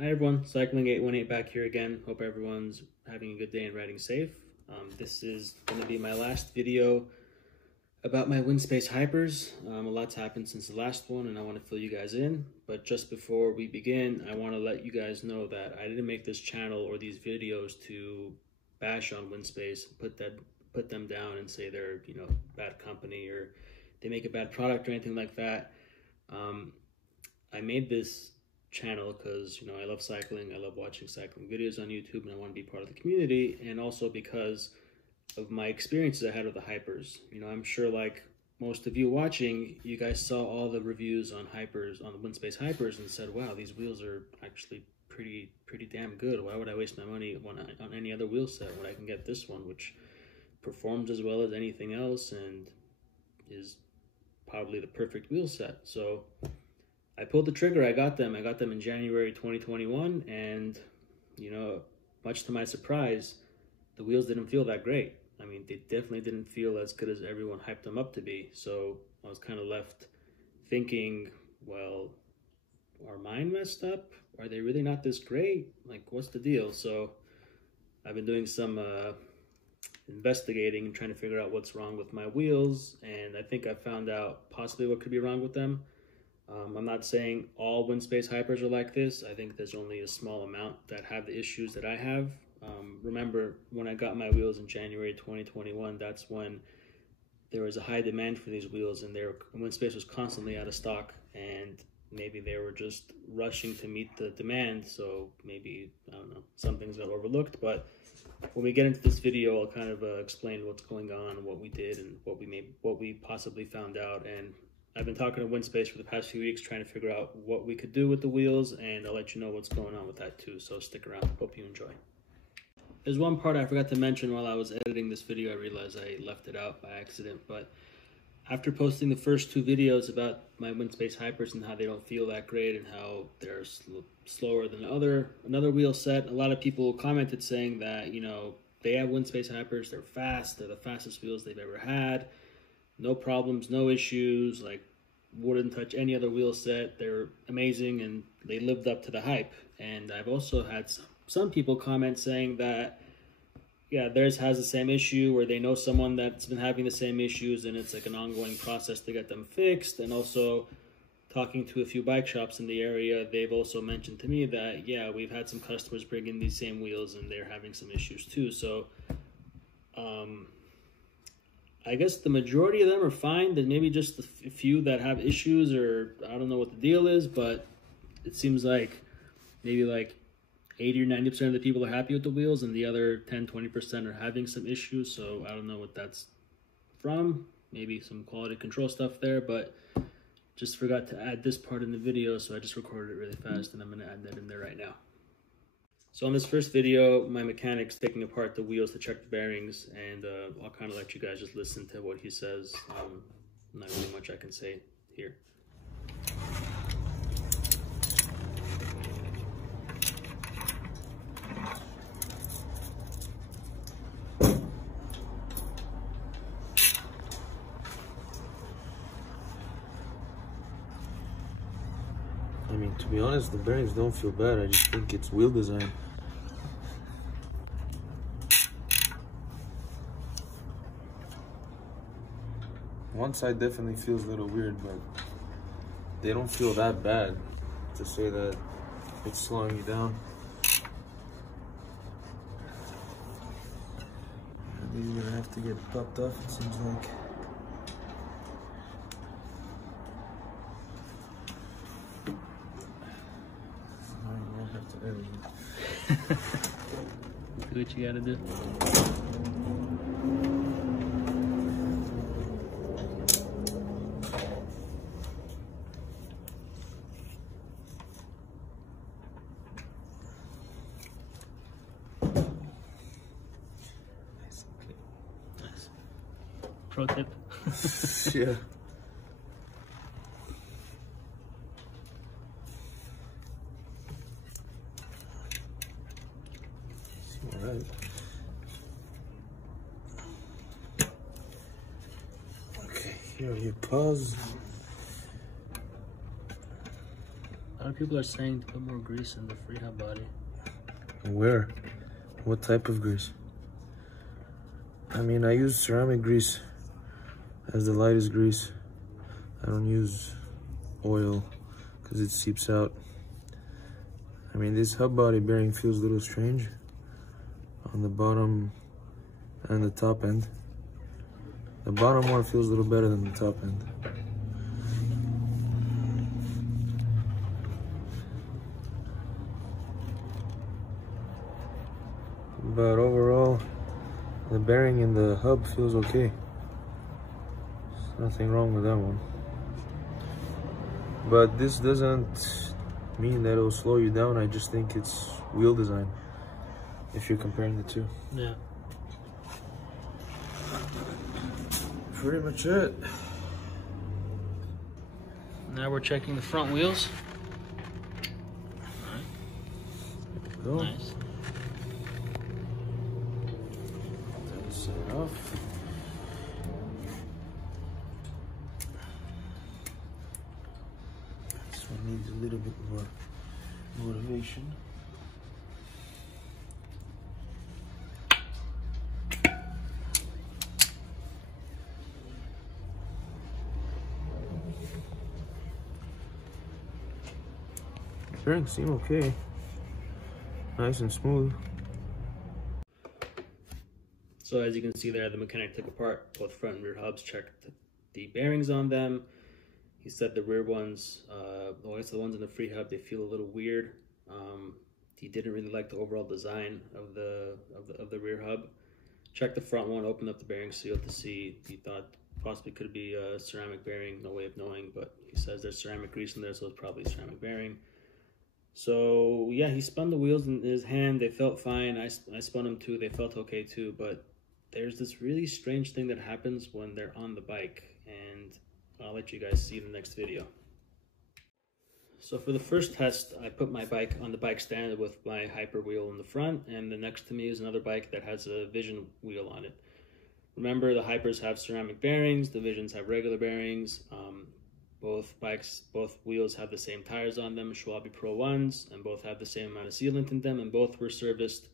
Hi everyone, Cycling 818 back here again. Hope everyone's having a good day and riding safe. This is going to be my last video about my Winspace Hypers. A lot's happened since the last one and I want to fill you guys in. But just before we begin, I want to let you guys know that I didn't make this channel or these videos to bash on Winspace, put them down and say they're, bad company or they make a bad product or anything like that. I made this channel because I love cycling, I love watching cycling videos on YouTube, and I want to be part of the community, and also because of my experiences I had with the Hypers. I'm sure like most of you watching, you guys saw all the reviews on Hypers, on the Winspace Hypers, and said, wow, these wheels are actually pretty damn good. Why would I waste my money on any other wheel set when I can get this one, which performs as well as anything else and is probably the perfect wheel set? So I pulled the trigger. I got them in January 2021, and much to my surprise, the wheels didn't feel that great. I mean, they definitely didn't feel as good as everyone hyped them up to be. So I was kind of left thinking, well, are mine messed up? Are they really not this great? Like, what's the deal? So I've been doing some investigating and trying to figure out what's wrong with my wheels, and I think I found out possibly what could be wrong with them. I'm not saying all Winspace Hypers are like this. I think there's only a small amount that have the issues that I have. Remember, when I got my wheels in January 2021, that's when there was a high demand for these wheels, and Winspace was constantly out of stock, and maybe they were just rushing to meet the demand, so maybe, I don't know, some things got overlooked. But when we get into this video, I'll kind of explain what's going on and what we did and what we possibly found out. And I've been talking to Winspace for the past few weeks trying to figure out what we could do with the wheels, and I'll let you know what's going on with that too, so stick around. Hope you enjoy. There's one part I forgot to mention while I was editing this video. I realized I left it out by accident, but after posting the first two videos about my Winspace Hypers and how they don't feel that great and how they're slower than another wheel set, a lot of people commented saying that, they have Winspace Hypers, they're fast, they're the fastest wheels they've ever had. No problems, no issues, like wouldn't touch any other wheel set. They're amazing and they lived up to the hype. And I've also had some people comment saying that, yeah, theirs has the same issue, or they know someone that's been having the same issues and it's like an ongoing process to get them fixed. And also talking to a few bike shops in the area, they've also mentioned to me that, yeah, we've had some customers bring in these same wheels and they're having some issues too. So, I guess the majority of them are fine. There's maybe just a few that have issues, or I don't know what the deal is, but it seems like maybe like 80 or 90% of the people are happy with the wheels and the other 10-20% are having some issues. So I don't know what that's from. Maybe some quality control stuff there, but just forgot to add this part in the video, so I just recorded it really fast and I'm going to add that in there right now. So on this first video, my mechanic's taking apart the wheels to check the bearings, and I'll kind of let you guys just listen to what he says. Not really much I can say here. I mean, to be honest, the bearings don't feel bad. I just think it's wheel design. One side definitely feels a little weird, but they don't feel that bad to say that it's slowing you down. These are gonna have to get popped off, it seems like. Do what you gotta do. Nice. Pro tip. Yeah. Alright. Okay, here are your paws. A lot of people are saying to put more grease in the free hub body. Where? What type of grease? I mean, I use ceramic grease as the lightest grease. I don't use oil because it seeps out. I mean, this hub body bearing feels a little strange on the bottom and the top end. The bottom one feels a little better than the top end. But overall, the bearing in the hub feels okay. There's nothing wrong with that one. But this doesn't mean that it'll slow you down. I just think it's wheel design if you're comparing the two. Yeah. Pretty much it. Now we're checking the front wheels. All right. Nice. Set it off. This one needs a little bit more motivation. Bearings seem okay. Nice and smooth. So as you can see there, the mechanic took apart both front and rear hubs, checked the bearings on them. He said the rear ones, well, I guess the ones in the free hub, they feel a little weird. He didn't really like the overall design of the rear hub. Checked the front one, opened up the bearing seal to see. He thought possibly could be a ceramic bearing, no way of knowing, but he says there's ceramic grease in there, so it's probably ceramic bearing. So yeah, he spun the wheels in his hand. They felt fine. I spun them too. They felt okay too, but there's this really strange thing that happens when they're on the bike, and I'll let you guys see in the next video. So for the first test, I put my bike on the bike stand with my Hyper wheel in the front, and then next to me is another bike that has a Vision wheel on it. Remember, the Hypers have ceramic bearings, the Visions have regular bearings. Both wheels have the same tires on them, Schwalbe Pro 1s, and both have the same amount of sealant in them, and both were serviced.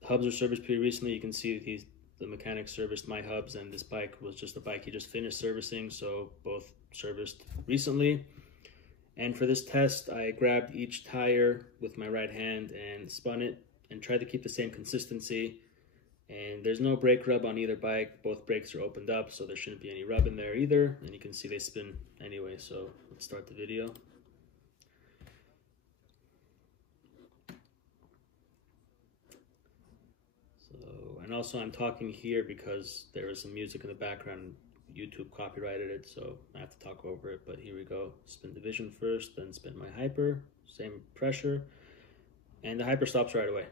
The hubs were serviced pretty recently. You can see the mechanic serviced my hubs, and this bike was just a bike he just finished servicing, so both serviced recently. And for this test, I grabbed each tire with my right hand and spun it and tried to keep the same consistency. And there's no brake rub on either bike. Both brakes are opened up, so there shouldn't be any rub in there either. And you can see they spin anyway, so let's start the video. And also I'm talking here because there was some music in the background. YouTube copyrighted it, so I have to talk over it, but here we go. Spin the Vision first, then spin my Hyper, same pressure, and the Hyper stops right away.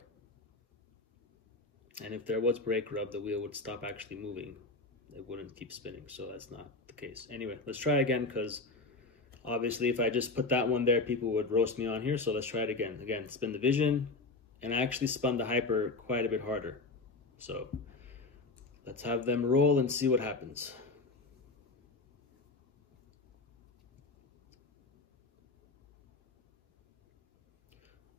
And if there was brake rub, the wheel would stop actually moving. It wouldn't keep spinning, so that's not the case. Anyway, let's try again, because obviously if I just put that one there, people would roast me on here, so let's try it again. Again, spin the Vision, and I actually spun the Hyper quite a bit harder. So let's have them roll and see what happens.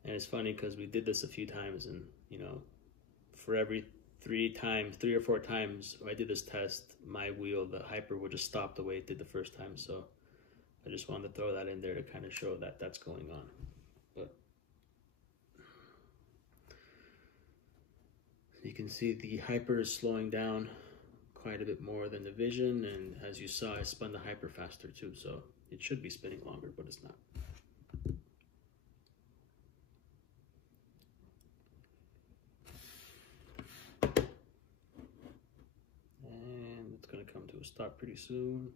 And it's funny because we did this a few times, and you know, for every 3 or 4 times I did this test, my wheel, the Hyper, would just stop the way it did the first time. So I just wanted to throw that in there to kind of show that that's going on. But you can see the Hyper is slowing down quite a bit more than the Vision, and as you saw, I spun the Hyper faster too, so it should be spinning longer, but it's not. Going to come to a stop pretty soon.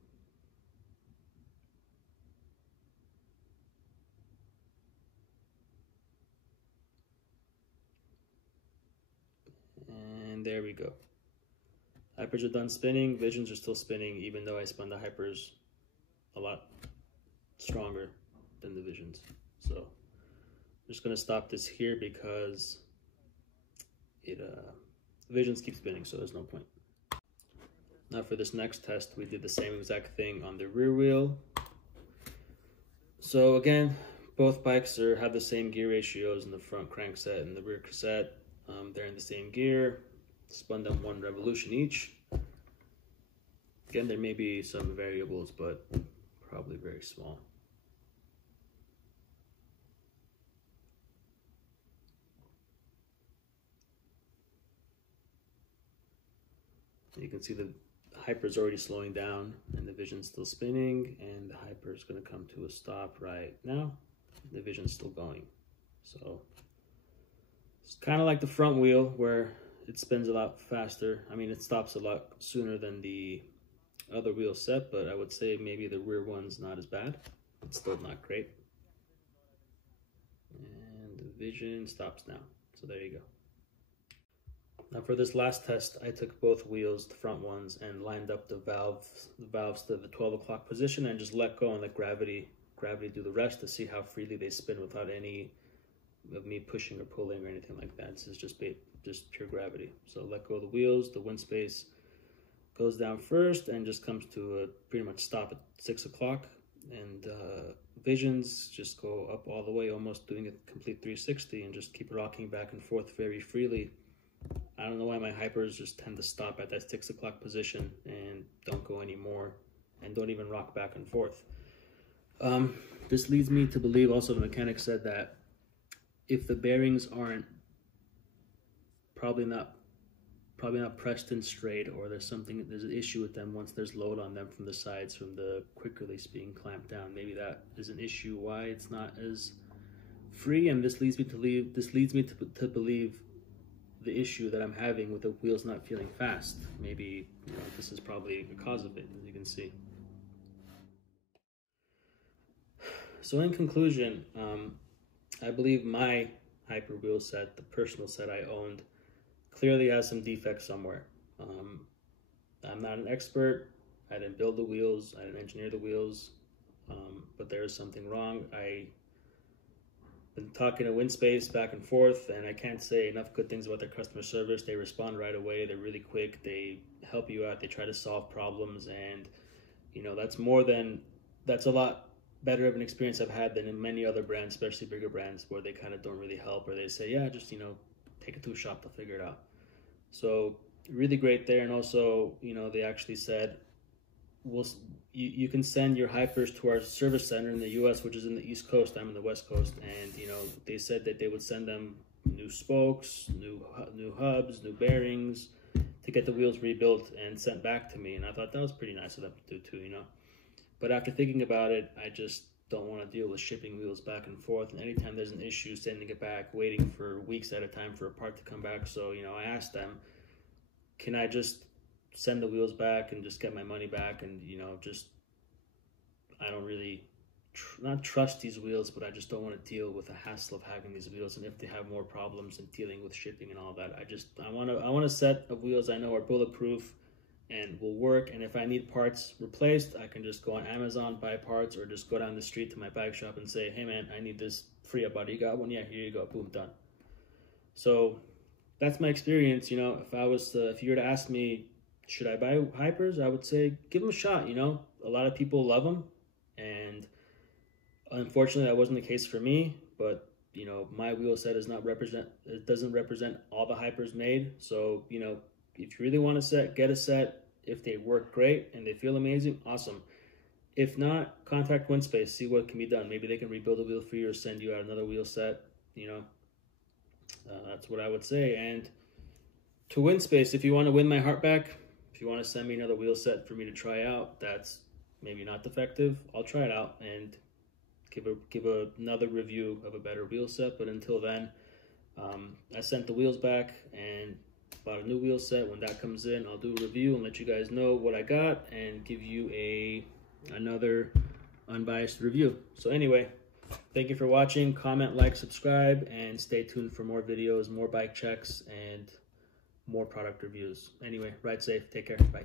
And there we go. Hypers are done spinning. Visions are still spinning, even though I spun the Hypers a lot stronger than the Visions. So I'm just going to stop this here because the Visions keep spinning, so there's no point. Now for this next test, we did the same exact thing on the rear wheel. So again, both bikes have the same gear ratios in the front crankset and the rear cassette. They're in the same gear. Spun them 1 revolution each. Again, there may be some variables, but probably very small. You can see the Hyper's already slowing down and the Vision's still spinning, and the Hyper's going to come to a stop right now. The Vision's still going. So it's kind of like the front wheel where it spins a lot faster. I mean, it stops a lot sooner than the other wheel set, but I would say maybe the rear one's not as bad. It's still not great. And the Vision stops now. So there you go. Now for this last test, I took both wheels, the front ones, and lined up the valves to the 12 o'clock position and just let go and let gravity do the rest to see how freely they spin without any of me pushing or pulling or anything like that. This is just pure gravity. So let go of the wheels, the Winspace goes down first and just comes to a pretty much stop at 6 o'clock. And Visions just go up all the way, almost doing a complete 360 and just keep rocking back and forth very freely. I don't know why my Hypers just tend to stop at that 6 o'clock position and don't go anymore and don't even rock back and forth. This leads me to believe, also the mechanic said that if the bearings aren't probably not pressed in straight, or there's an issue with them once there's load on them from the sides from the quick release being clamped down, maybe that is an issue why it's not as free. And this leads me to believe the issue that I'm having with the wheels not feeling fast. Maybe this is probably the cause of it, as you can see. So in conclusion, I believe my Hyper wheel set, the personal set I owned, clearly has some defects somewhere. I'm not an expert. I didn't build the wheels. I didn't engineer the wheels. But there is something wrong. I've been talking to Winspace back and forth, and I can't say enough good things about their customer service. They respond right away. They're really quick. They help you out. They try to solve problems, and that's a lot better of an experience I've had than in many other brands, especially bigger brands, where they kind of don't really help, or they say, yeah, just take it to a shop, they'll figure it out. So really great there. And also, they actually said, you can send your Hypers to our service center in the US, which is in the East Coast. I'm in the West Coast. And, they said that they would send them new spokes, new hubs, new bearings to get the wheels rebuilt and sent back to me. And I thought that was pretty nice of them to do too, But after thinking about it, I just don't want to deal with shipping wheels back and forth. And anytime there's an issue, sending it back, waiting for weeks at a time for a part to come back. So, I asked them, can I just send the wheels back and just get my money back? And, I don't really, not trust these wheels, but I just don't want to deal with the hassle of having these wheels. And if they have more problems and dealing with shipping and all that, I want a set of wheels I know are bulletproof and will work. And if I need parts replaced, I can just go on Amazon, buy parts, or just go down the street to my bike shop and say, hey man, I need this free up body. You got one? Yeah, here you go. Boom, done. So that's my experience. If you were to ask me, should I buy Hypers? I would say, give them a shot. A lot of people love them. And unfortunately, that wasn't the case for me. But, my wheel set doesn't represent all the Hypers made. So, if you really want to get a set, if they work great and they feel amazing, awesome. If not, contact Winspace, see what can be done. Maybe they can rebuild a wheel for you or send you out another wheel set. That's what I would say. And to Winspace, if you want to win my heart back, if you want to send me another wheel set for me to try out that's maybe not defective, I'll try it out and give another review of a better wheel set. But until then, I sent the wheels back and bought a new wheel set. When that comes in, I'll do a review and let you guys know what I got and give you another unbiased review. So anyway, thank you for watching. Comment, like, subscribe, and stay tuned for more videos, more bike checks, and more product reviews. Anyway, ride safe. Take care. Bye.